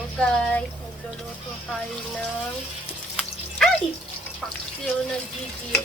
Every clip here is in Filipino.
Hello guys, magluluto tayo ng paksiw na Gigi.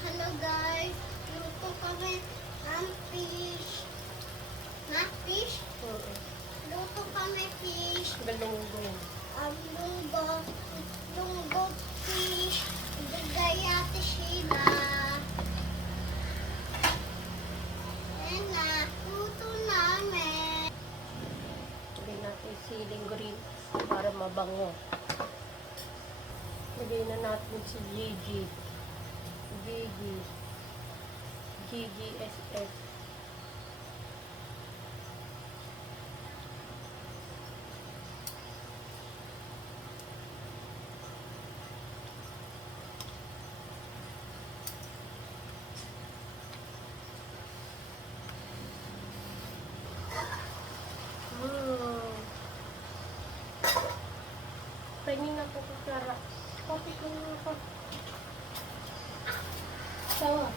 Hello guys, luto kami ng fish. Na fish? Luto kami fish. Galunggong. Lunggo fish. Gagayate sila. Yan na, luto namin. Lagay natin siling green para mabango. Lagay na natin si Gigi. GGSS. Tingin na po kutsara. Kapit lang ako. Sawa.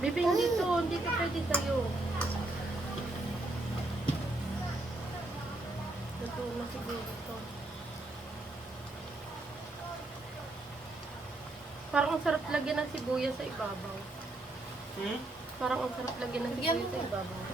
Bibing dito, hindi ka pwede tayo. Luto na siguro ito. Parang ang sarap lagyan ng sibuyas sa ibabaw. Parang ang sarap lagyan ng sibuyas sa ibabaw.